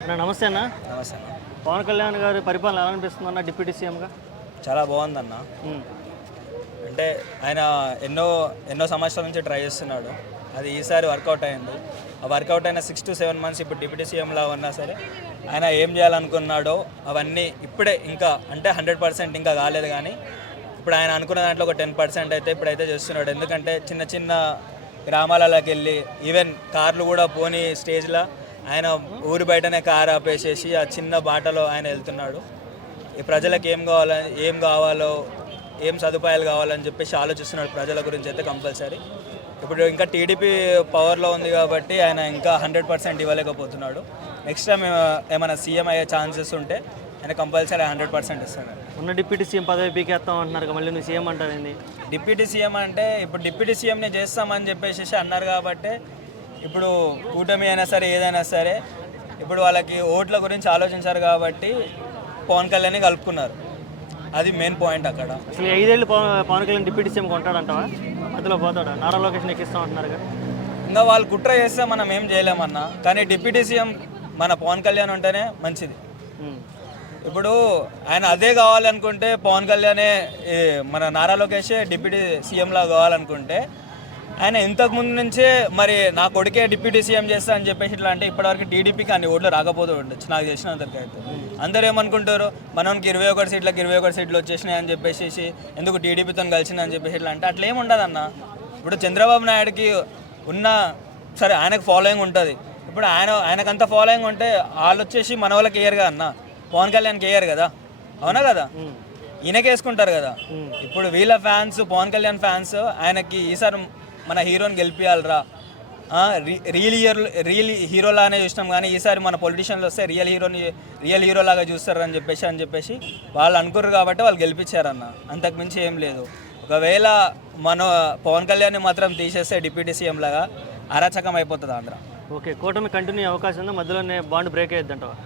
నమస్తే అన్న. నమస్తే అన్న. పవన్ కళ్యాణ్ గారి పరిపాలన ఎలా అనిపిస్తుంది అన్న డిప్యూటీ సీఎంగా? చాలా బాగుందన్న. అంటే ఆయన ఎన్నో ఎన్నో సంవత్సరాల నుంచి ట్రై చేస్తున్నాడు. అది ఈసారి వర్కౌట్ అయింది. ఆ వర్కౌట్ అయిన 6 to 7 months ఇప్పుడు డిప్యూటీ సీఎంలా ఉన్నా సరే ఆయన ఏం చేయాలనుకున్నాడో అవన్నీ ఇప్పుడే ఇంకా అంటే 100% ఇంకా కాలేదు, కానీ ఇప్పుడు ఆయన అనుకున్న దాంట్లో ఒక 10% అయితే ఇప్పుడైతే చేస్తున్నాడు. ఎందుకంటే చిన్న చిన్న గ్రామాలలోకి వెళ్ళి ఈవెన్ కార్లు కూడా పోని స్టేజ్లో ఆయన ఊరి బయటనే కారు ఆపేసేసి ఆ చిన్న బాటలో ఆయన వెళ్తున్నాడు. ఈ ప్రజలకు ఏం కావాలో ఏం సదుపాయాలు కావాలని చెప్పేసి ఆలోచిస్తున్నాడు ప్రజల గురించి అయితే కంపల్సరీ. ఇప్పుడు ఇంకా టీడీపీ పవర్లో ఉంది కాబట్టి ఆయన ఇంకా 100% ఇవ్వలేకపోతున్నాడు. నెక్స్ట్ టైం ఏమైనా సీఎం అయ్యే ఛాన్సెస్ ఉంటే ఆయన కంపల్సరీ 100% ఇస్తాడు. ఉన్న డిప్యూటీ సీఎం పదవి పీకేస్తాం అంటున్నారు, మళ్ళీ నువ్వు సీఎం అంటావేంది? డిప్యూటీ సీఎం అంటే ఇప్పుడు డిప్యూటీ సీఎంని చేస్తామని చెప్పేసి అన్నారు కాబట్టి ఇప్పుడు కూటమి అయినా సరే ఏదైనా సరే ఇప్పుడు వాళ్ళకి ఓట్ల గురించి ఆలోచించారు కాబట్టి పవన్ కళ్యాణ్ని కలుపుకున్నారు. అది మెయిన్ పాయింట్ అక్కడ. అసలు 5 ఏళ్ళు పవన్ కళ్యాణ్ డిప్యూటీ సీఎం కొంటాడంటావా? మధ్యలో పోతాడా? నారా లొకేషన్ ఎక్కిస్తాం అంటున్నారు కదా. ఇంకా వాళ్ళు కుట్ర చేస్తే మనం ఏం చేయలేమన్నా, కానీ డిప్యూటీ సీఎం మన పవన్ కళ్యాణ్ ఉంటేనే మంచిది. ఇప్పుడు ఆయన అదే కావాలనుకుంటే పవన్ కళ్యాణే మన నారా లోకేష్ డిప్యూటీ సీఎంలా కావాలనుకుంటే ఆయన ఇంతకుముందు నుంచే మరి నా కొడుకే డిప్యూటీ సీఎం చేస్తా అని చెప్పేసి ఇట్లా అంటే ఇప్పటివరకు టీడీపీకి అన్ని ఓట్లు రాకపోతూ ఉండొచ్చు నాకు తెలిసినంతవరకు అయితే. అందరూ ఏమనుకుంటారు మనకి 21 సీట్లకు 21 సీట్లు వచ్చేసినాయి అని చెప్పేసి ఎందుకు టీడీపీతో కలిసిందని చెప్పేసి ఇట్లా అంటే అట్లా ఏమి ఉండదన్న. ఇప్పుడు చంద్రబాబు నాయుడుకి ఉన్న సరే ఆయనకు ఫాలోయింగ్ ఉంటుంది. ఇప్పుడు ఆయనకంత ఫాలోయింగ్ ఉంటే వాళ్ళు వచ్చేసి మన వాళ్ళకి వేయరు కదా అన్న, పవన్ కళ్యాణ్కి వేయరు కదా, అవునా కదా, ఈయనకేసుకుంటారు కదా. ఇప్పుడు వీళ్ళ ఫ్యాన్స్ పవన్ కళ్యాణ్ ఫ్యాన్స్ ఆయనకి ఈసారి మన హీరోని గెలిపియాలరా, రియల్ హీరోలానే చూసినాం కానీ ఈసారి మన పొలిటీషియన్లు వస్తే రియల్ హీరోలాగా చూస్తారు అని చెప్పేసి వాళ్ళు అనుకుర్రు కాబట్టి వాళ్ళు గెలిపించారన్న. అంతకుమించి ఏం లేదు. ఒకవేళ మన పవన్ కళ్యాణ్ని మాత్రం తీసేస్తే డిప్యూటీ సీఎం లాగా అరాచకం అయిపోతుంది ఆంధ్ర. ఓకే, కూటమి కంటిన్యూ అవకాశం ఉందా? మధ్యలోనే బాండ్ బ్రేక్ అయ్యిద్దంటావా?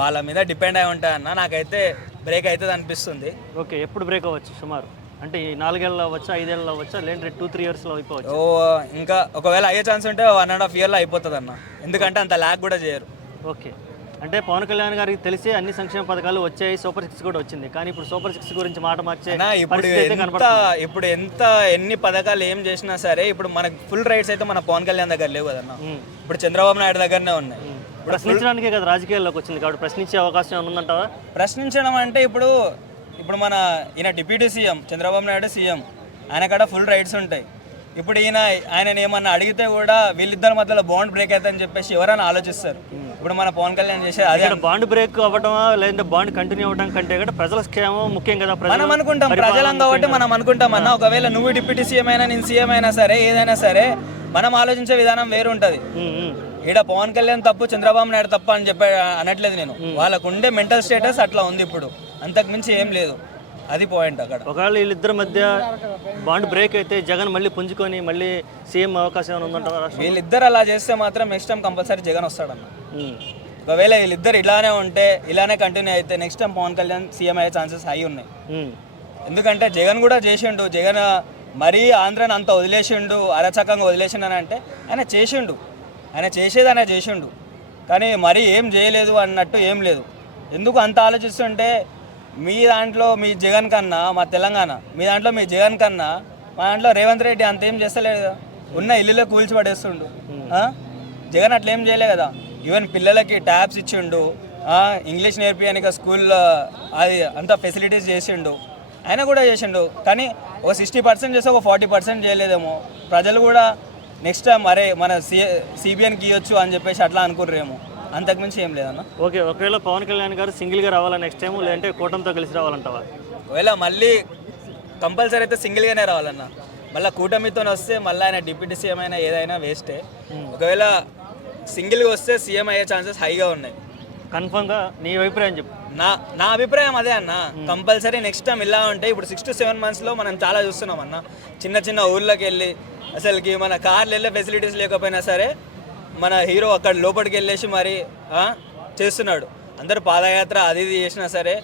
వాళ్ళ మీద డిపెండ్ అయి ఉంటాయన్న. నాకైతే బ్రేక్ అవుతుంది అనిపిస్తుంది. ఓకే, ఎప్పుడు బ్రేక్ అవ్వచ్చు సుమారు? అంటే ఈ 4 ఏళ్ళు అవ్వచ్చా, 5 ఏళ్ళు అవ్వచ్చా, లేదంటే 2-3 yearsలో అయిపోవచ్చు? ఇంకా ఒకవేళ అయ్యే ఛాన్స్ ఉంటే 1.5 yearలో అయిపోతుంది అన్న. ఎందుకంటే అంత ల్యాక్ కూడా చేయరు. ఓకే, అంటే పవన్ కళ్యాణ్ గారికి తెలిసి అన్ని సంక్షేమ పథకాలు వచ్చాయి, సూపర్ 6 కూడా వచ్చింది, కానీ ఇప్పుడు సూపర్ 6 గురించి మాట మార్చే ఇప్పుడు ఎన్ని పథకాలు ఏం చేసినా సరే ఇప్పుడు మనకు ఫుల్ రైట్స్ అయితే మన పవన్ కళ్యాణ్ దగ్గర లేవు కదన్న. ఇప్పుడు చంద్రబాబు నాయుడు దగ్గరనే ఉన్నాయి. ప్రశ్నించడానికే కదా రాజకీయాల్లోకి వచ్చింది కాబట్టి ప్రశ్నించే అవకాశం ఉందంటావా? ప్రశ్నించడం అంటే ఇప్పుడు మన ఈయన deputy CM, Chandrababu Naidu CM, ఆయన కాడ ఫుల్ రైట్స్ ఉంటాయి. ఇప్పుడు ఆయన ఏమన్నా అడిగితే కూడా వీళ్ళిద్దరి మధ్యలో బాండ్ బ్రేక్ అవుతుందని చెప్పేసి ఎవరైనా ఆలోచిస్తారు. ఇప్పుడు మన పవన్ కళ్యాణ్ చేసే అదే బాండ్ బ్రేక్ అవ్వటమా లేదంటే బాండ్ కంటిన్యూ అవ్వడం కంటే కూడా ప్రజల క్షేమం ముఖ్యం కదా. మనం అనుకుంటాం ప్రజలం కాబట్టి మనం అనుకుంటాం అన్న. ఒకవేళ నువ్వు డిప్యూటీ సీఎం అయినా నేను సీఎం అయినా సరే ఏదైనా సరే మనం ఆలోచించే విధానం వేరు ఉంటుంది. ఈడ పవన్ కళ్యాణ్ తప్పు చంద్రబాబు నాయుడు తప్పు అని చెప్పి అనట్లేదు నేను. వాళ్ళకు ఉండే మెంటల్ స్టేటస్ అట్లా ఉంది ఇప్పుడు, అంతకుమించి ఏం లేదు. అది పాయింట్ అక్కడ. ఒకవేళ వీళ్ళిద్దరి మధ్య బాండ్ బ్రేక్ అయితే జగన్ మళ్ళీ పుంజుకొని మళ్ళీ సీఎం అవకాశం ఏమైనా ఉందంటారా? వీళ్ళిద్దరు అలా చేస్తే మాత్రం నెక్స్ట్ టైం కంపల్సరీ జగన్ వస్తాడన్న. ఒకవేళ వీళ్ళిద్దరు ఇలానే ఉంటే ఇలానే కంటిన్యూ అయితే next time Pavan Kalyan CM అయ్యే ఛాన్సెస్ హై ఉన్నాయి. ఎందుకంటే జగన్ కూడా చేసిండు, జగన్ మరీ ఆంధ్రాని అంత వదిలేసిండు, అరచకంగా వదిలేసిండు అని అంటే ఆయన చేసిండు, ఆయన చేసేది ఆయన చేసిండు, కానీ మరీ ఏం చేయలేదు అన్నట్టు ఏం లేదు. ఎందుకు అంత ఆలోచిస్తుంటే మీ దాంట్లో మీ జగన్ కన్నా మా తెలంగాణ, మీ దాంట్లో మీ జగన్ కన్నా మా దాంట్లో రేవంత్ రెడ్డి అంత ఏం చేస్తలేదు కదా. ఉన్న ఇల్లులో కూల్చి పడేస్తుండు. జగన్ అట్లా ఏం చేయలే కదా. ఈవెన్ పిల్లలకి ట్యాబ్స్ ఇచ్చిండు, ఇంగ్లీష్ నేర్పియానికి స్కూల్లో అది అంతా ఫెసిలిటీస్ చేసిండు, ఆయన కూడా చేసిండు. కానీ ఒక 60% చేస్తే ఒక 40% చేయలేదేమో. ప్రజలు కూడా నెక్స్ట్ టైం అరే మన సిబిఎన్కి ఇవ్వచ్చు అని చెప్పేసి అట్లా అనుకుర్రేమో, అంతకుమించి ఏం లేదన్న. ఓకే, ఒకవేళ పవన్ కళ్యాణ్ గారు సింగిల్గా రావాలా నెక్స్ట్ టైం, లేదంటే కూటమితో కలిసి రావాలంటావా? ఒకవేళ మళ్ళీ కంపల్సరీ అయితే సింగిల్గానే రావాలన్న. మళ్ళీ కూటమితో వస్తే మళ్ళీ ఆయన డిప్యూటీ సీఎం అయినా ఏదైనా వేస్టే. ఒకవేళ సింగిల్గా వస్తే సీఎం అయ్యే ఛాన్సెస్ హైగా ఉన్నాయి. కన్ఫర్మ్గా నీ అభిప్రాయం చెప్పు. నా అభిప్రాయం అదే అన్న. కంపల్సరీ నెక్స్ట్ టైం ఇలా ఉంటే ఇప్పుడు 6 to 7 monthsలో మనం చాలా చూస్తున్నాం అన్న. చిన్న చిన్న ఊర్లోకి వెళ్ళి అసలుకి మన కార్లు వెళ్ళే ఫెసిలిటీస్ లేకపోయినా సరే మన హీరో అక్కడ లోపలికి వెళ్ళేసి మరి చేస్తున్నాడు. అందరూ పాదయాత్ర అది ఇది చేసినా సరే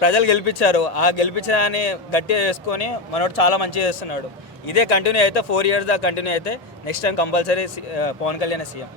ప్రజలు గెలిపించారు. ఆ గెలిపించడాన్ని గట్టిగా చేసుకొని మనోడు చాలా మంచిగా చేస్తున్నాడు. ఇదే కంటిన్యూ అయితే 4 years దాకా కంటిన్యూ అయితే next time compulsory Pavan Kalyan CM.